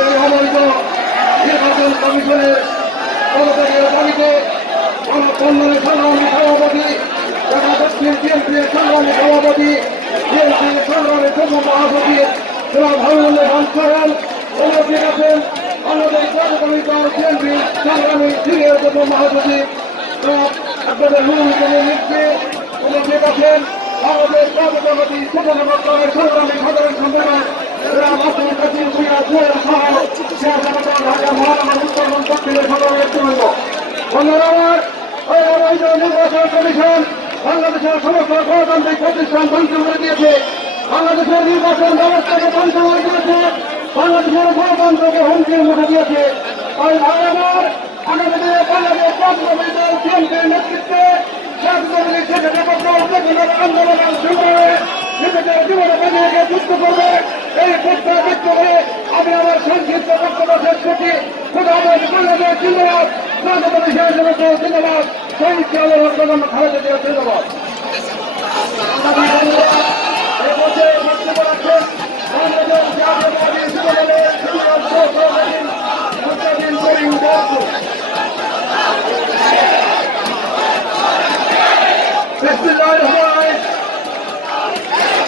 এই অবৈধ নির্বাচন কমিশনের পদত্যাগের দাবিতে গণকল্যাণের সংগ্রামী সভাপতি ঢাকা দক্ষিণ বিএনপির সংগ্রামী সভাপতি বিএনপির সংগ্রামী যুগ্ম মহাসচিব জনাব হাবিবুল্লাহ সোহেল উপস্থিত আছেন আমাদের কার্যকরী দল বিএনপির সংগ্রামী সিনিয়র যুগ্ম মহাসচিব জনাব আপনাদের রুহুল কবির মিস্ত্রি উপস্থিত আছেন আমাদের কার্যকরী সুবর্ণনগর দলের সংগ্রামী সাধারণ অবৈধ নির্বাচন কমিশন বাংলাদেশের সমস্ত গণতান্ত্রিক প্রতিষ্ঠান ধ্বংস করে দিয়েছে। বাংলাদেশের নির্বাচন ব্যবস্থাকে ধ্বংস করে দিয়েছে। বাংলাদেশের গণতন্ত্রকে হুমকির মুখে দিয়েছে। ওই আমার জাতীয় দল বিএনপির নেতৃত্বে জাতীয় থেকে আন্দোলনের সংগ্রামে নিজেদের জীবনে বেঁধে যুক্ত করবে। এই প্রত্যয় ব্যক্ত করে আমি আমার সংক্ষিপ্ত বক্তব্য শেষ করছি। আমাদের বাংলাদেশ জিন্দাবাদ। বাংলাদেশ হিসেবে ধন্যবাদ জিন্দাবাদ। Bismillahirrahmanirrahim.